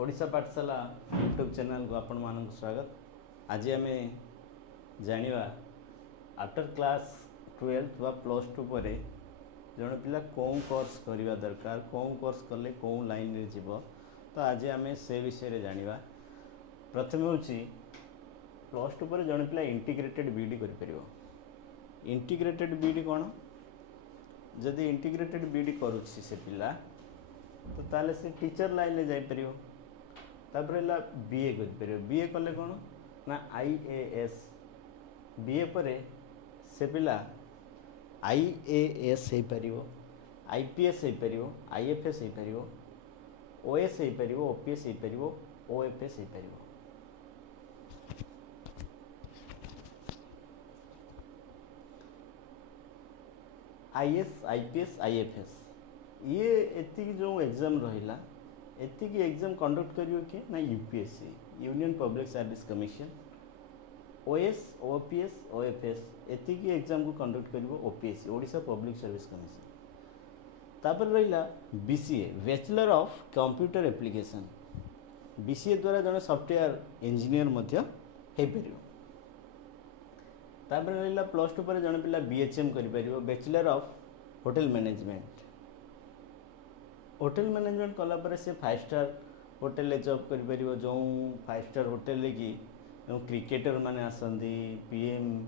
ओडिशा पाठशाला YouTube channel को आपण मानक स्वागत। आज आम जानिबा आफ्टर क्लास 12 वा +2 पर जड़े पिला कौन कोर्स करवा दरकार, कौन कोर्स कले कौन लाइन रे जीव, तो आज आम से विषय रे जानिबा। प्रथम हूँ +2 पर जड़े पिला इंटीग्रेटेड बीडी कर परिवो। इंटीग्रेटेड बीडी कौन? जदि इंटीग्रेटेड बीडी करुछि से पिला तो ताले से टीचर लाइन ले जाई परिवो। तापर है बीए कर परिवो। बीए कले कौन ना आईएएस। बीए परे से पिला आईएएस हो परिवो, आईपीएस हो परिवो, आईएफएस हो परिवो, ओएस हो परिवो, ओपीएस हो परिवो, ओएफएस हो परिवो। आईएएस, आईपीएस, आईएफएस ये एति जो एग्जाम रहिला एति की एग्जाम कंडक्ट करियो कि ना UPSC, union public service commission. OS, OPS, OFS एति की एग्जाम को कंडक्ट करिवो OPSC, Odisha public service commission. तापर रहिला BCA, bachelor of computer application. BCA द्वारा जने सॉफ्टवेयर इंजीनियर मध्य हे परिवो। तापर रहिला +2 पर जने पिला बीएचएम करि परिवो, bachelor of hotel management. Hotel management कला पर से 5 स्टार होटल जॉब कर परिवो। जो 5 स्टार होटल की क्रिकेटर माने आसंदी, पीएम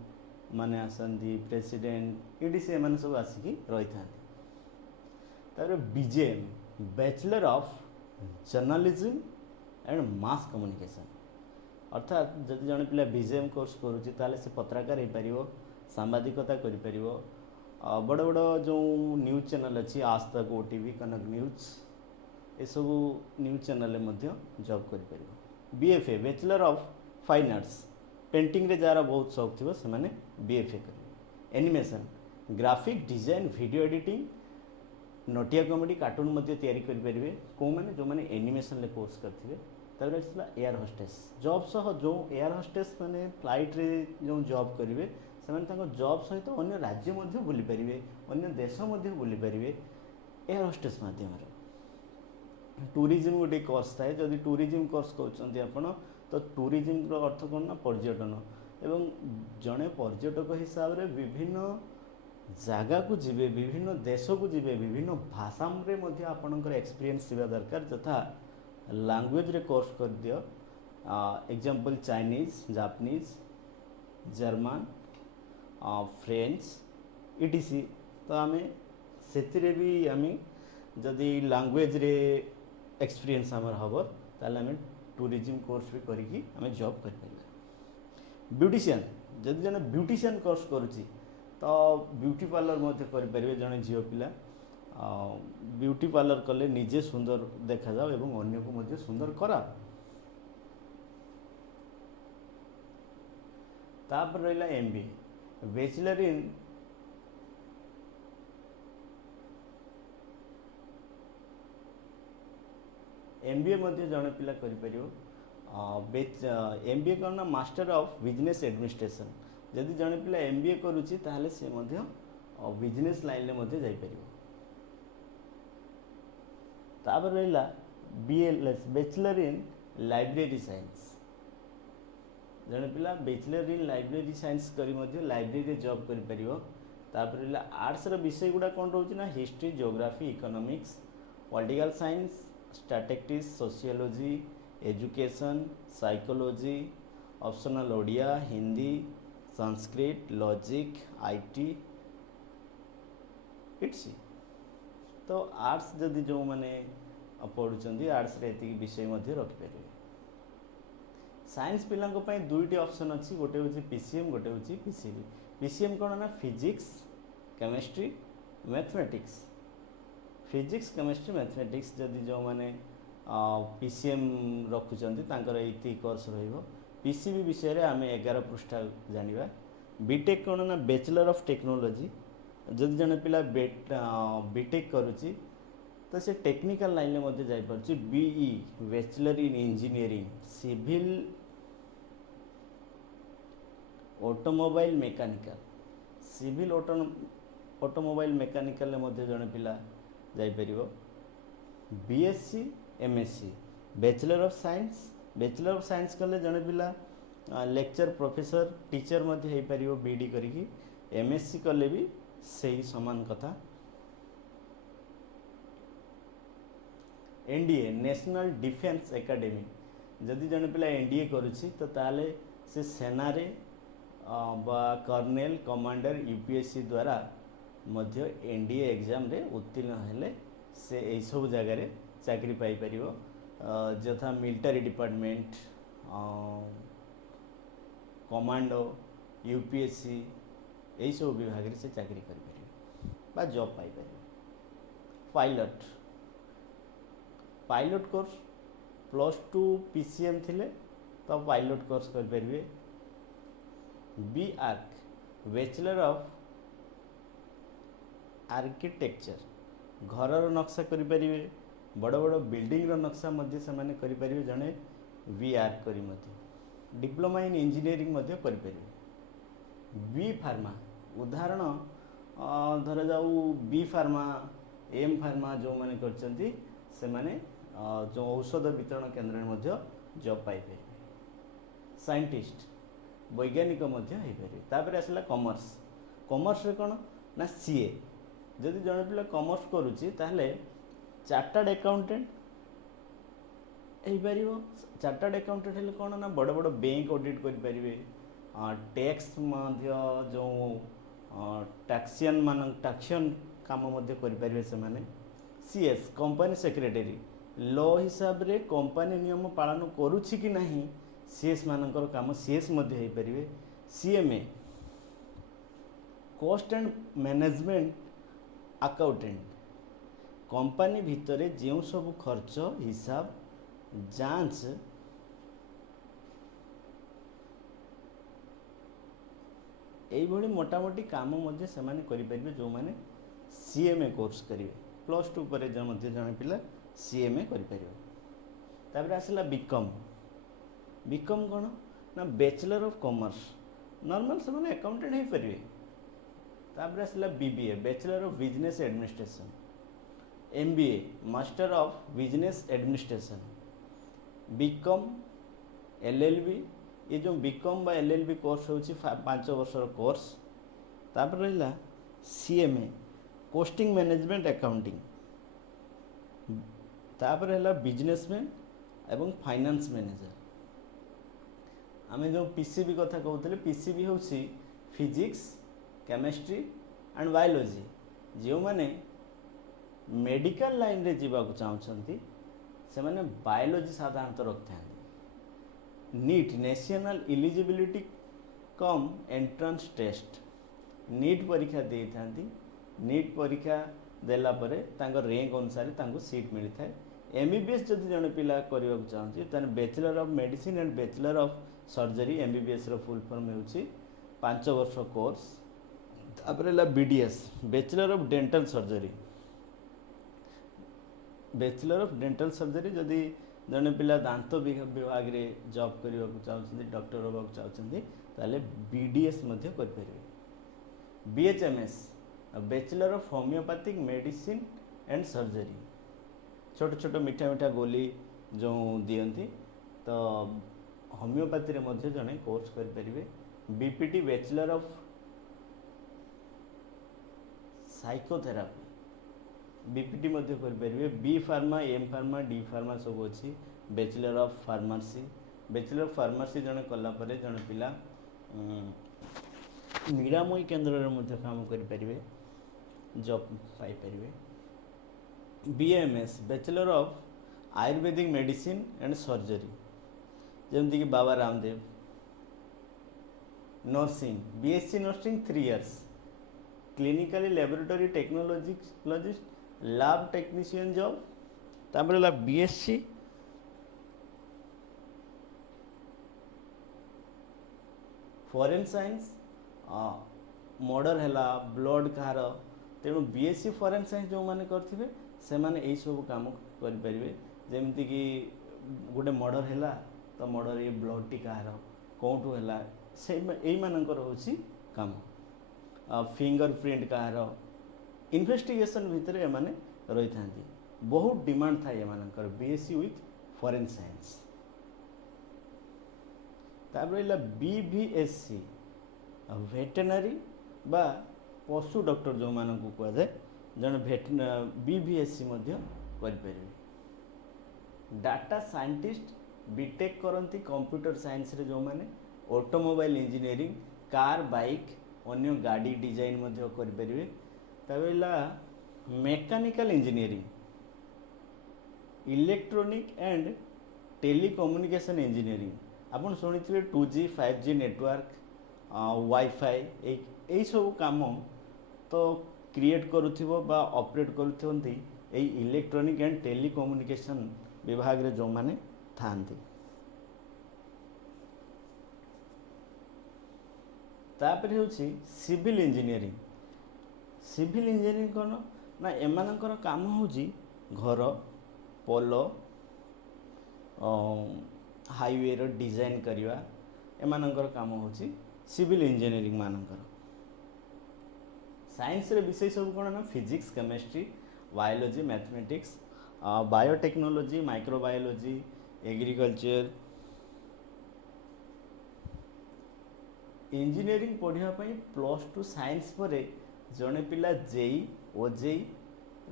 माने आसंदी, प्रेसिडेंट ईडीसी माने सब आसिकी रही था। तापर BJM, bachelor of journalism and mass communication. अर्थात जदि जने पिला बीजेएम कोर्स करूची ताले से पत्रकार हो परिवो, सांबादिकता कर परिवो, बड़ बड़ जो न्यूज चैनल अच्छी आज तक, ओटीवी, कनक न्यूज ये सब न्यूज चैनल जॉब कर परिवो। BFA, bachelor of fine arts. Painting रे जार बहुत शौक थी से माने बीएफए करेंगे। Animation, graphic design, video editing, नोटिया कॉमेडी, कार्टून तैयारी करेंगे कौ मैंने जो मैंने एनिमेशन ले कोर्स करते। तापर आसला एयर होस्टेस जॉब सह जो एयर होस्टेस माने फ्लाइट रे जो जॉब करेंगे से जॉब सहित अन्य राज्य बुली पारे, अन्य देश बुली पारे एयर होस्टेस माध्यम। टूरिज्म गोटे कोर्स थाए, जदि टूरिज्म कोर्स कर तो टूरिज्म अर्थ कौन ना पर्यटन। एवं जड़े पर्यटक हिसाब से विभिन्न जगह को जीवे, विभिन्न देश को जीवे, विभिन्न भाषा में आपणकर एक्सपीरियंस थिबा दरकार। यथा लैंग्वेज रे कोर्स कर दियो, example Chinese, Japanese, German, French etc.. तो आम से भी आम जदि लैंग्वेज रे एक्सपीरियंस आमर हम ताले आम टूरिज्म कोर्स भी करिकी आम जॉब कर पारे। ब्यूटिशियन, जदि जने ब्यूटिशियन कोर्स करुची तो ब्यूटी पार्लर मध्य करें। जड़े झील पिला ब्यूटी पार्लर कले निजे सुंदर देखा जाओ एवं अन्य को मध्य सुंदर करा। तापर रहिला एमबीए, बैचलर इन एमबीए मध्य जड़े पिला करि परियो। एमबीए करना मास्टर ऑफ बिजनेस एडमिनिस्ट्रेशन। जदि जड़े पिला एमबीए करुची ताहले से मध्य बिजनेस लाइन ले मध्य जाई परियो। तापर रहिला BLS, bachelor in library science. जड़े पिला बैचलर इन लाइब्रेरी साइंस करी मध्य लाइब्रेरी जॉब कर परियो। तापर रहिला आर्ट्स रो विषय गुडा कौन रहउची ना history, geography, economics, political science, statistics, sociology, education, psychology, optional Odia, Hindi, Sanskrit, logic, IT it's. तो आर्ट्स जदि जो मैंने पढ़ुंट आर्ट्स रे एति विषय मध्य रखिपारे। साइंस पिलांको पई दुईटी ऑप्शन अच्छी, गोटे हूँ पीसीएम, गोटे हूँ पीसीबी। पीसीएम कौन ना physics, chemistry, mathematics. Physics, chemistry, mathematics जदि जो मैंने पीसीएम रखुचंती तांकर एति कोर्स रहिबो। पीसीबी विषय रे आमे 11 पृष्ठ जानिबा। बीटेक कौन ना बैचलर ऑफ टेक्नोलॉजी। जदि जने पिला बीटेक करुची तो से टेक्निकल लाइन में मध्य जाई परची। BE, bachelor in engineering, civil automobile mechanical. Civil automobile mechanical मध्य जने पिला जाई परिबो। BSc, MSc bachelor of science କଲେ ଜଣେ ପିଲା ଲେକ୍ଚର ପ୍ରୋଫେସର टीचर ମଧ୍ୟ ହେଇପାରିବ ବିଇଡ଼ି କରିକି। एमएससी कले भी सही समान कथा। एनडीए नेशनल डिफेंस एकेडमी जदि जन पिला एनडीए करुछि तो ताले से सेना रे बा कर्नेल कमांडर यूपीएससी द्वारा मध्य एनडीए एग्जाम रे उत्तीर्ण हेले से एई सब जगह रे चाकरी पाई परिबो। जथा मिलिटरी डिपार्टमेंट कमांडो यूपीएससी यही सब विभाग से चाकरी कर जॉब पाई पायलट कोर्स +2 पीसीएम थिले तो पायलट कोर्स करेंगे। B arch bachelor of architecture घरर नक्शा करें बड़ बड़ बिल्डिंग रो नक्शा मध्य से माने करें जड़े बी आर्क करी मध्य डिप्लोमा इन इंजीनियरिंग मध्य करें। बी फार्मा उदाहरण धर जाऊ बी फार्मा एम फार्मा जो मैंने करचंती से माने जो औषध वितरण केंद्र में मध्य जॉब पाई पारे। साइंटिस्ट वैज्ञानिक मध्य हो पारे। तापर आसला कॉमर्स रे कौन ना सीए जदि जन पिला कॉमर्स करुच्ची ताहले चार्टर्ड अकाउंटेंट हो पारिबो। चार्टर्ड अकाउंटेंट हेले कौन ना बड़ बड़ बैंक ऑडिट करि परिबे। टैक्स मध्य जो टैक्सियन काम मध्य करि परिबे से माने। सीएस कंपनी सेक्रेटरी लॉ हिसाब रे कंपनी नियम पालन करुछि कि नहीं सीएस मानकर काम सीएस मध्य हो पारिबे। CMA cost and management accountant company भितरे जो सब खर्च हिसाब जांच यही मोटामोटी काम मध्य से माने करि परिबे जो माने सीएमए कोर्स करिवे। +2 पर जन पिला सीएमए करि परिबे। तापर आसला बीकॉम कौन ना बैचलर ऑफ कॉमर्स नॉर्मल से माने अकाउंटेंट हो पारिबे। तापर आसला BBA bachelor of business administration. MBA master of business administration. BCom LLB ये जो बीकॉम बा एलएलबी कोर्स होची 5 वर्षर कोर्स। तापर रहिला सीएमए कॉस्टिंग मैनेजमेंट अकाउंटिंग। तापर रहिला बिजनेसमैन एवं फाइनेंस मैनेजर। आमे जो पीसीबी कथा कहते पीसीबी होची फिजिक्स केमिस्ट्री एंड बायोलॉजी जो माने मेडिकल लाइन रे जीवा को चाहछंती से माने बायोलॉजी साधारणतः रखते हैं। NEET national eligibility cum entrance test NEET परीक्षा दे थांती। नीट परीक्षा देला परे तांको रैंक अनुसार तांको सीट मिलता है। एमबीबीएस जदि जने पिला करबा को चाहନ୍ତି ताने bachelor of medicine and bachelor of surgery MBBS रो फुल फॉर्म होची 5 वर्ष कोर्स। तापर ला BDS bachelor of dental surgery. Bachelor of dental surgery जदि जने पिला दांत विभाग रे जॉब करबा को चाहନ୍ତି डॉक्टर होबा को चाहନ୍ତି ताले बीडीएस मध्य कर परिबे। BHMS bachelor of homeopathic medicine and surgery छोट छोट मीठा मीठा गोली जो दियंती तो होम्योपैथी रे मध्य जने कोर्स कर परिबे। BPT bachelor of psychotherapy BPT मध्य कर परिबे। B pharma M pharma D pharma सब अच्छी। बैचलर ऑफ फार्मेसी जने कला परे जने पिला निरामय केंद्र रे मध्य काम कर परिबे जॉब पाई परिबे। BMS bachelor of Ayurvedic medicine and surgery जमती कि Baba Ramdev. Nursing BSc nursing 3 years. Clinically laboratory technologist lab technician job. तापर ला बीएससी फॉरेन साइंस मर्डर हैला ब्लड कहार तेणु बीएससी फॉरेन साइंस जो माने करथिबे से माने एई सब काम करि परिबे। जेमति कि गोटे मर्डर हैला तो मर्डर ये ब्लड टी कहार कोठु हैला से एई मानकर होची काम। फिंगरप्रिंट कहार इन्वेस्टिगेशन भितर माने रही था। बहुत डिमांड था ये मानकर बीएससी विथ फॉरेन साइंस। तापर रहा बीवीएससी वेटेनरी बा पशु डॉक्टर जो मान को कह जाए जन बीवीएससी करें। डाटा साइंटिस्ट बीटेक करती कंप्यूटर साइंस रे जो माने ऑटोमोबाइल इंजीनियरिंग कार बाइक अन्य गाड़ी डिजाइन करें। Tabla mechanical engineering electronic and telecommunication engineering आपन शुणी 2G 5G नेटवर्क वाईफाई यही सब काम तो क्रिएट करुथिबो बा ऑपरेट करुथंती एई इलेक्ट्रॉनिक एंड टेलीकम्युनिकेशन विभाग रे जो माने थांती। तापर होछि सिविल इंजीनियरिंग। सिविल इंजीनियरिंग कौन ना एमानकर काम होछि घर पोल हाईवे रो डिजाइन करिवा एमानकर काम होछि सिविल इंजीनियरिंग मानकर। साइंस रे विषय सब कौन ना physics chemistry biology mathematics biotechnology microbiology agriculture. Engineering पढ़िया +2 साइंस पर जड़े पिला जेई ओजेई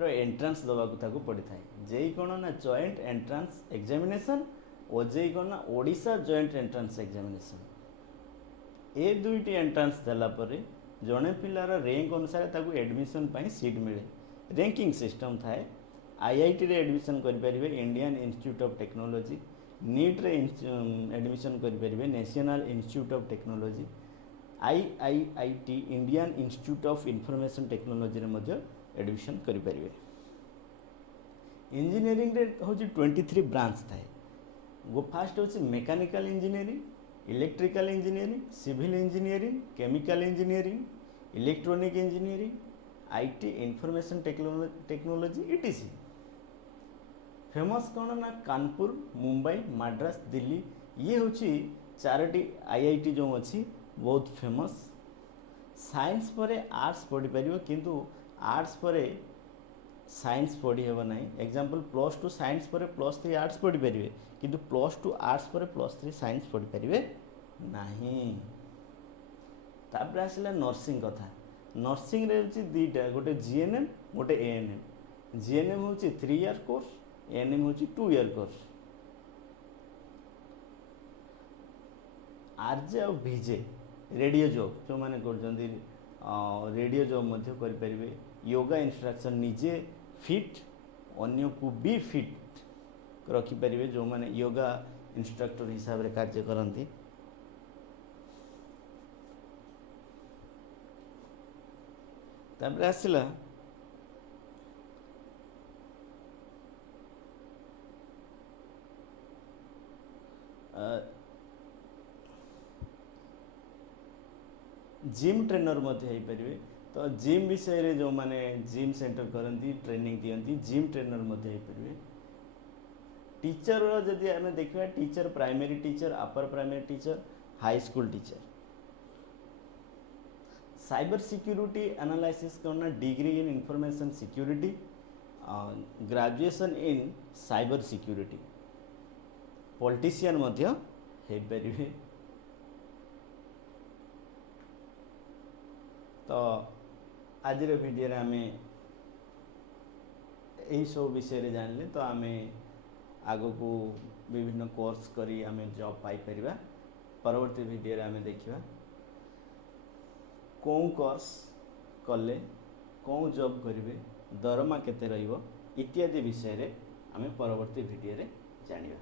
रो एंट्रांस दबाकू पड़ी था। जेई कौन ना जॉइंट एंट्रांस एग्जामिनेशन ओजेई कौन ना ओडिशा जॉइंट एंट्रांस एग्जामिनेशन। ए दुईटी एंट्रांस देला परे जड़े पिलार रैंक अनुसार ताकू एडमिशन पाई सीट मिले। रैंकिंग सिस्टम थाए। आईआईटी रे एडमिशन करें Indian institute of technology NIT रे एडमिशन करें national institute of technology IIT Indian institute of information technology रे एडमिशन करें। इंजीनियरिंग रे होची 23 ब्रांच थाए। गो फास्ट होची mechanical engineering electrical engineering civil engineering chemical engineering electronic engineering IT information technology etc.. Famous कौन ना कानपुर मुंबई मद्रास दिल्ली ये होची 4टी आईआईटी जो अच्छी बहुत फेमस। साइंस पर आर्ट्स पढ़ी पार किंतु आर्ट्स पर साइंस पढ़ी हेब ना। एग्जांपल +2 साइंस पर +3 आर्ट्स पढ़ी पारे किंतु +2 आर्ट्स पर +3 साइंस पढ़ी पारे नहीं। तापर आसला नर्सिंग कथा। नर्सिंग रे होची दुईटा गोटे जीएनएम गोटे एएनएम। जीएनएम होची 3 ईयर कोर्स एएनएम होची 2 ईयर कोर्स। आरजे और भिजे रेडियो जॉब जो माने करजंदी रेडियो जॉब मध्य करि परिबे। योगा इंस्ट्रक्शन निजे फिट अन्य को भी फिट रखि परिबे जो माने योगा इंस्ट्रक्टर हिसाब रे कार्य करंती। तापर आसला जिम ट्रेनर पारे। तो जिम विषय रे जो माने जिम सेंटर करती ट्रेनिंग दियंती जिम ट्रेनर पारे। टीचर जदि आम देखा teacher primary teacher upper primary teacher high school teacher. Cyber security analysis करना degree in information security graduation in cyber security. Politician मध्य हे परिबे। तो आज वीडियो रे आमे यही सब विषय जानले। तो आमे आगो को विभिन्न कोर्स करी आमे जॉब पाई परिबा। परवर्ती वीडियो रे आमे देखिबा कौन कोर्स कले कौन जॉब करिवे दरमा केते रहिबो इत्यादि विषय रे आमे परवर्ती वीडियो रे जानिबा।